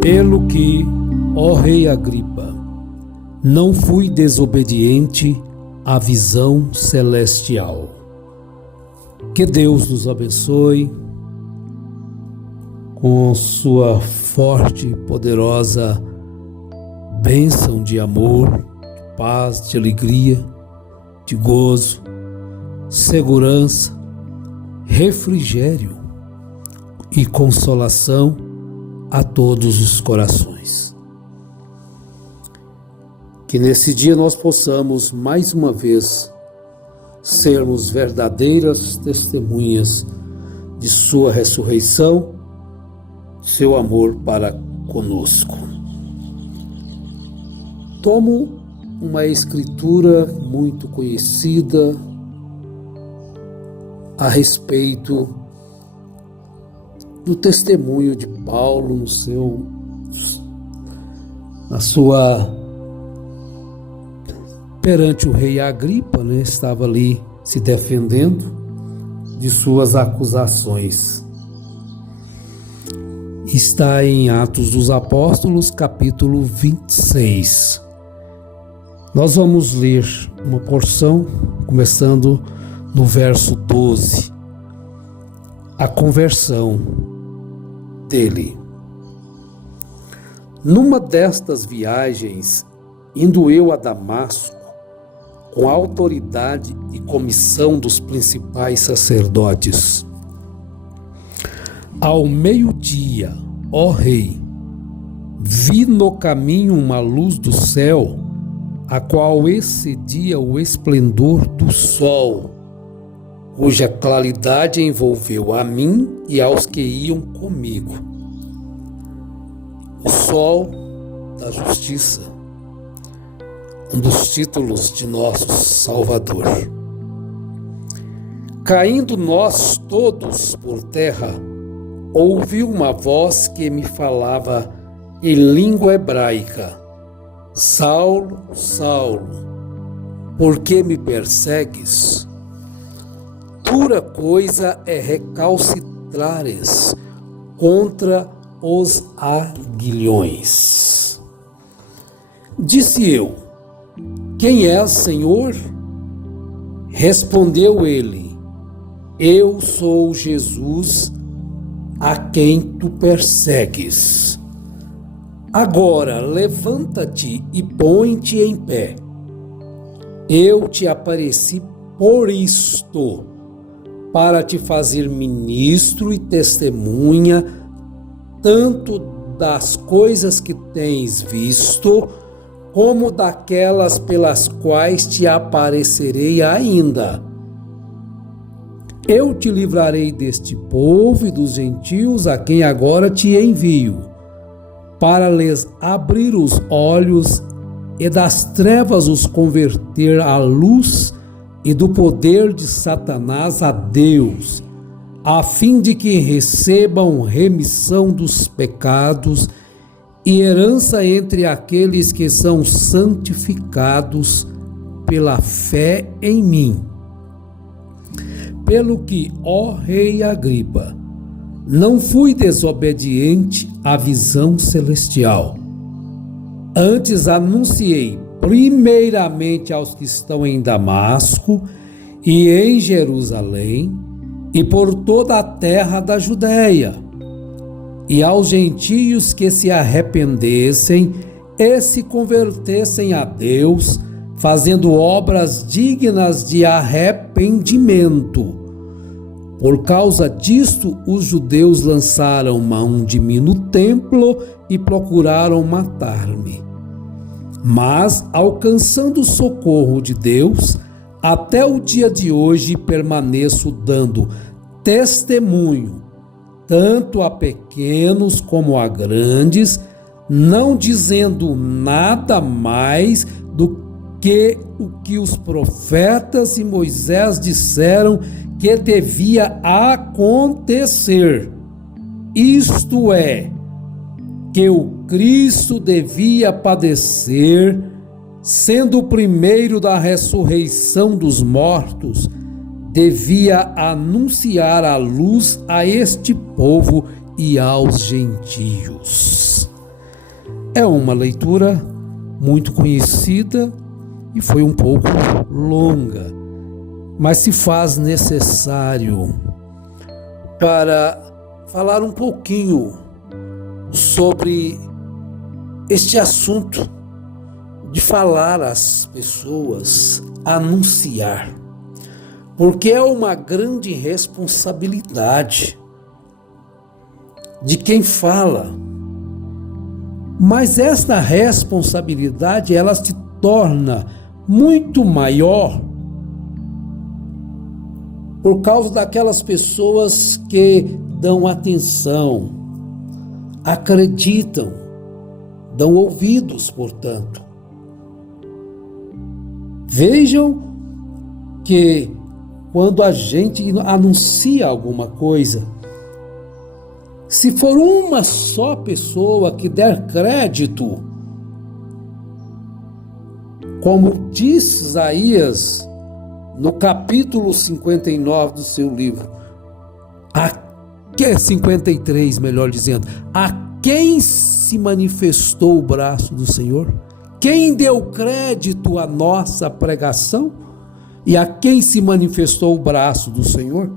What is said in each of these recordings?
Pelo que, ó rei Agripa, não fui desobediente à visão celestial. Que Deus nos abençoe com sua forte e poderosa bênção de amor, de paz, de alegria, de gozo, segurança, refrigério e consolação a todos os corações. Que nesse dia nós possamos mais uma vez sermos verdadeiras testemunhas de sua ressurreição, seu amor para conosco. Tomo uma escritura muito conhecida a respeito do testemunho de Paulo perante o rei Agripa, estava ali se defendendo de suas acusações. Está em Atos dos Apóstolos, capítulo 26. Nós vamos ler uma porção, começando no verso 12. A conversão dele. Numa destas viagens, indo eu a Damasco, com a autoridade e comissão dos principais sacerdotes, ao meio-dia, ó rei, vi no caminho uma luz do céu, a qual excedia o esplendor do sol, cuja claridade envolveu a mim e aos que iam comigo. O sol da justiça, um dos títulos de nosso Salvador. Caindo nós todos por terra, ouvi uma voz que me falava em língua hebraica: Saulo, Saulo, por que me persegues? Dura coisa é recalcitrares contra os aguilhões. Disse eu: quem és, Senhor? Respondeu ele: eu sou Jesus, a quem tu persegues. Agora levanta-te e põe-te em pé. Eu te apareci por isto, para te fazer ministro e testemunha, tanto das coisas que tens visto, como daquelas pelas quais te aparecerei ainda. Eu te livrarei deste povo e dos gentios a quem agora te envio, para lhes abrir os olhos e das trevas os converter à luz e do poder de Satanás a Deus, a fim de que recebam remissão dos pecados e herança entre aqueles que são santificados pela fé em mim. Pelo que, ó rei Agripa, não fui desobediente à visão celestial. Antes anunciei primeiramente aos que estão em Damasco e em Jerusalém e por toda a terra da Judéia, e aos gentios que se arrependessem e se convertessem a Deus, fazendo obras dignas de arrependimento. Por causa disto, os judeus lançaram mão de mim no templo e procuraram matar-me. Mas, alcançando o socorro de Deus, até o dia de hoje permaneço dando testemunho, tanto a pequenos como a grandes, não dizendo nada mais do que o que os profetas e Moisés disseram que devia acontecer. Isto é, que o Cristo devia padecer, sendo o primeiro da ressurreição dos mortos, devia anunciar a luz a este povo e aos gentios. É uma leitura muito conhecida e foi um pouco longa, mas se faz necessário para falar um pouquinho sobre este assunto de falar às pessoas, anunciar, porque é uma grande responsabilidade de quem fala. Mas esta responsabilidade, ela se torna muito maior por causa daquelas pessoas que dão atenção, acreditam, dão ouvidos, portanto. Vejam que quando a gente anuncia alguma coisa, se for uma só pessoa que der crédito, como diz Isaías no capítulo 59 do seu livro, 53, melhor dizendo, a quem se manifestou o braço do Senhor? Quem deu crédito à nossa pregação? E a quem se manifestou o braço do Senhor?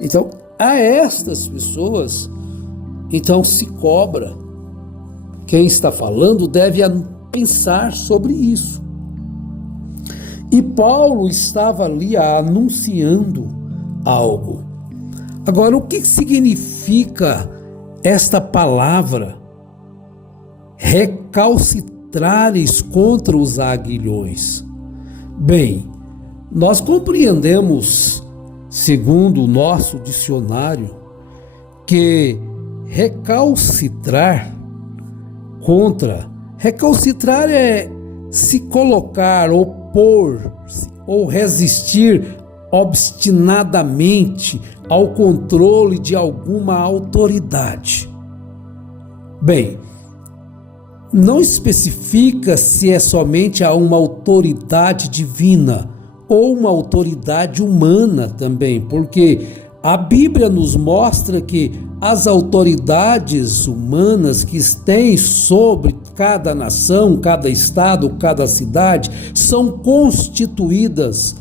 Então, a estas pessoas, então se cobra. Quem está falando deve pensar sobre isso. E Paulo estava ali anunciando algo. Agora, o que significa esta palavra? Recalcitrares contra os aguilhões. Bem, nós compreendemos, segundo o nosso dicionário, que recalcitrar é se colocar, opor-se ou resistir obstinadamente ao controle de alguma autoridade. Bem, não especifica se é somente a uma autoridade divina ou uma autoridade humana também, porque a Bíblia nos mostra que as autoridades humanas que têm sobre cada nação, cada estado, cada cidade, são constituídas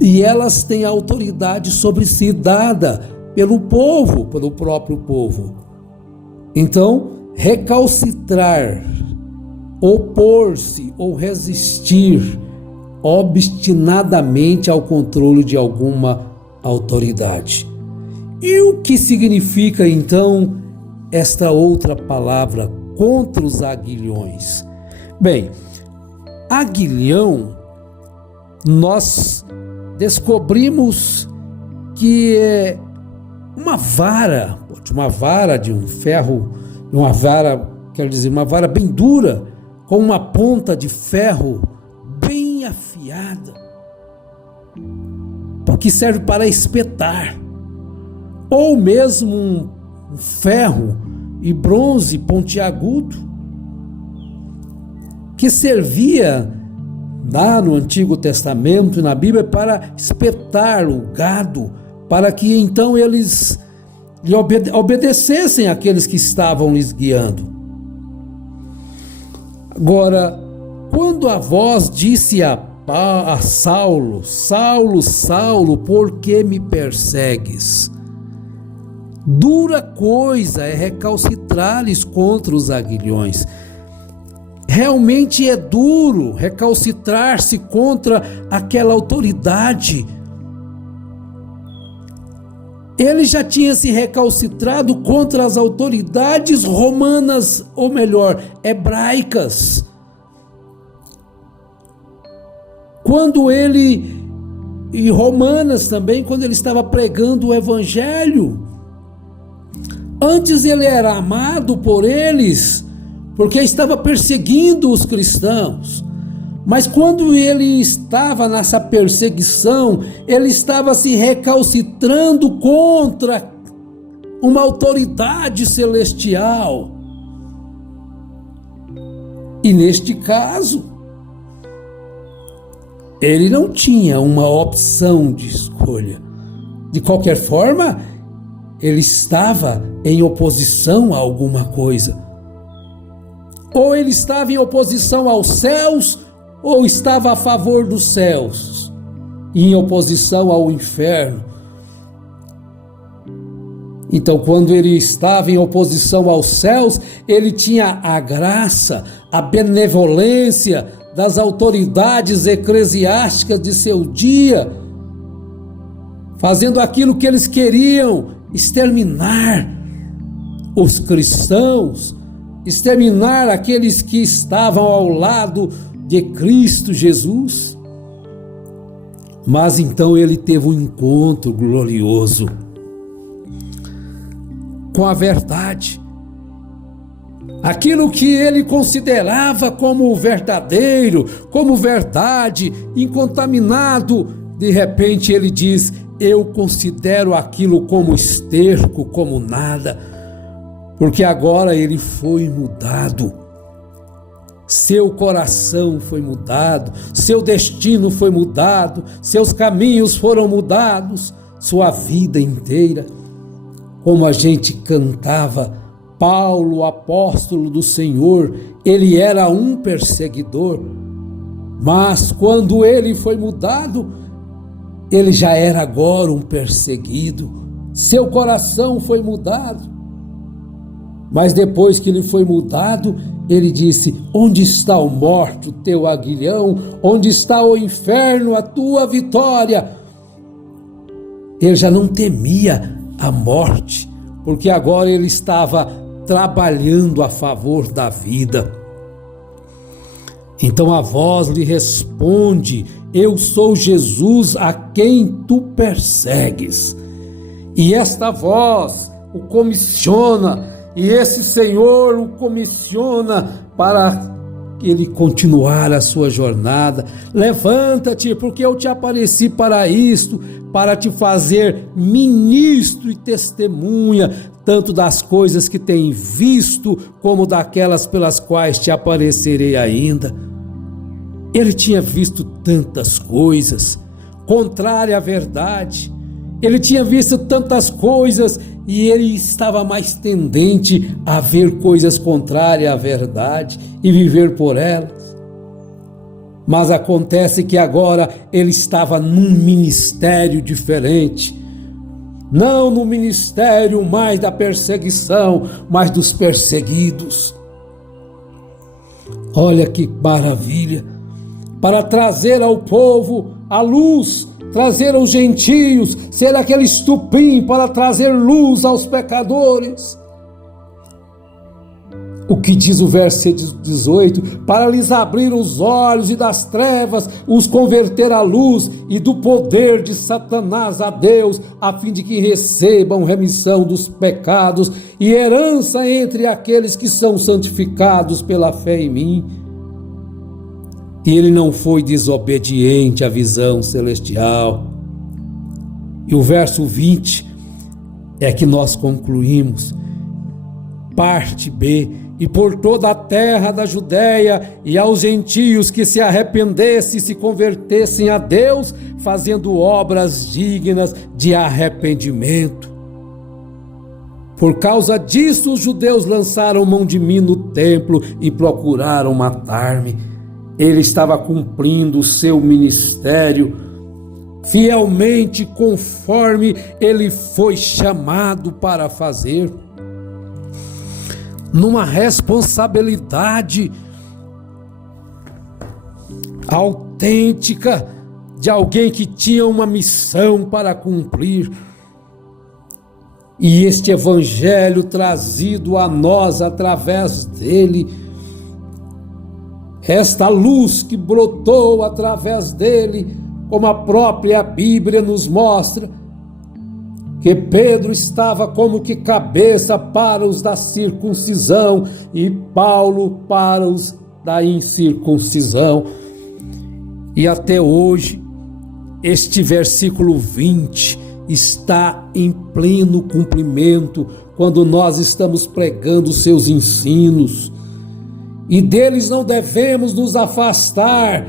e elas têm autoridade sobre si dada pelo povo, pelo próprio povo. Então, recalcitrar, opor-se ou resistir obstinadamente ao controle de alguma autoridade. E o que significa então esta outra palavra, contra os aguilhões? Bem, aguilhão, nós descobrimos que é uma vara de um ferro, uma vara bem dura, com uma ponta de ferro bem afiada, que serve para espetar, ou mesmo um ferro e bronze pontiagudo, que servia lá no Antigo Testamento e na Bíblia para espetar o gado, para que então eles lhe obedecessem àqueles que estavam lhes guiando. Agora, quando a voz disse a Saulo, Saulo, Saulo, por que me persegues? Dura coisa é recalcitrares contra os aguilhões. Realmente é duro recalcitrar-se contra aquela autoridade. Ele já tinha se recalcitrado contra as autoridades romanas, ou melhor, hebraicas. E romanas também, quando ele estava pregando o evangelho. Antes ele era amado por eles, porque estava perseguindo os cristãos. Mas quando ele estava nessa perseguição, ele estava se recalcitrando contra uma autoridade celestial. E neste caso, ele não tinha uma opção de escolha. De qualquer forma, ele estava em oposição a alguma coisa. Ou ele estava em oposição aos céus, ou estava a favor dos céus, e em oposição ao inferno. Então, quando ele estava em oposição aos céus, ele tinha a graça, a benevolência das autoridades eclesiásticas de seu dia, fazendo aquilo que eles queriam: exterminar os cristãos, exterminar aqueles que estavam ao lado de Cristo Jesus. Mas então ele teve um encontro glorioso com a verdade. Aquilo que ele considerava como verdadeiro, como verdade, incontaminado, de repente ele diz: eu considero aquilo como esterco, como nada, porque agora ele foi mudado. Seu coração foi mudado, seu destino foi mudado, seus caminhos foram mudados, sua vida inteira. Como a gente cantava, Paulo, apóstolo do Senhor, ele era um perseguidor, mas quando ele foi mudado, ele já era agora um perseguido. Seu coração foi mudado. Mas depois que ele foi mudado, ele disse: onde está o morte, o teu aguilhão? Onde está o inferno, a tua vitória? Ele já não temia a morte, porque agora ele estava trabalhando a favor da vida. Então a voz lhe responde: eu sou Jesus a quem tu persegues. E esta voz o comissiona, e esse Senhor o comissiona para ele continuar a sua jornada. Levanta-te, porque eu te apareci para isto, para te fazer ministro e testemunha, tanto das coisas que tem visto, como daquelas pelas quais te aparecerei ainda. Ele tinha visto tantas coisas contrárias à verdade. Ele tinha visto tantas coisas e ele estava mais tendente a ver coisas contrárias à verdade e viver por elas. Mas acontece que agora ele estava num ministério diferente. Não no ministério mais da perseguição, mas dos perseguidos. Olha que maravilha! Para trazer ao povo a luz, trazer aos gentios, ser aquele estupim para trazer luz aos pecadores. O que diz o verso 18? Para lhes abrir os olhos e das trevas os converter à luz, e do poder de Satanás a Deus, a fim de que recebam remissão dos pecados e herança entre aqueles que são santificados pela fé em mim. E ele não foi desobediente à visão celestial. E o verso 20 é que nós concluímos. Parte B: e por toda a terra da Judéia e aos gentios que se arrependessem e se convertessem a Deus, fazendo obras dignas de arrependimento. Por causa disso, os judeus lançaram mão de mim no templo e procuraram matar-me. Ele estava cumprindo o seu ministério fielmente, conforme ele foi chamado para fazer, numa responsabilidade autêntica de alguém que tinha uma missão para cumprir. E este evangelho trazido a nós através dele, esta luz que brotou através dele, como a própria Bíblia nos mostra, que Pedro estava como que cabeça para os da circuncisão e Paulo para os da incircuncisão. E até hoje, este versículo 20 está em pleno cumprimento quando nós estamos pregando seus ensinos. E deles não devemos nos afastar.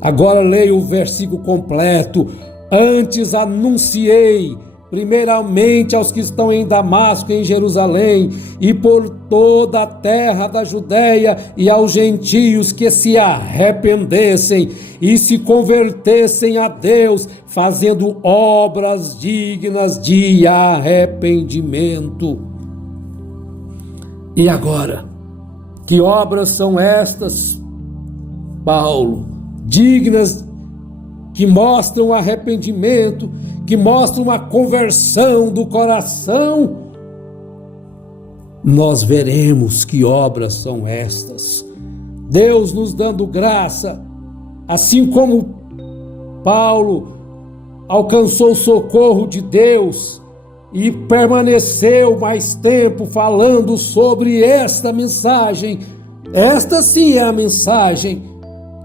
Agora leia o versículo completo. Antes anunciei primeiramente aos que estão em Damasco, em Jerusalém, e por toda a terra da Judéia, e aos gentios que se arrependessem e se convertessem a Deus, fazendo obras dignas de arrependimento. E agora, que obras são estas, Paulo? Dignas, que mostram arrependimento, que mostram a conversão do coração. Nós veremos que obras são estas. Deus nos dando graça, assim como Paulo alcançou o socorro de Deus e permaneceu mais tempo falando sobre esta mensagem. Esta sim é a mensagem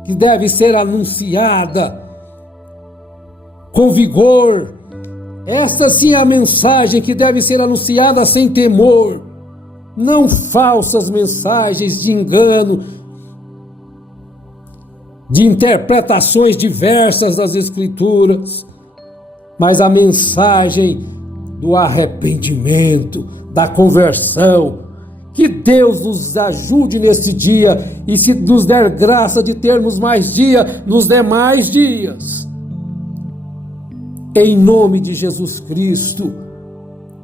que deve ser anunciada com vigor. Esta sim é a mensagem que deve ser anunciada sem temor. Não falsas mensagens de engano, de interpretações diversas das Escrituras, mas a mensagem do arrependimento, da conversão. Que Deus nos ajude nesse dia, e se nos der graça de termos mais dia, nos dê mais dias. Em nome de Jesus Cristo,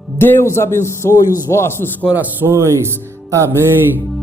Deus abençoe os vossos corações. Amém.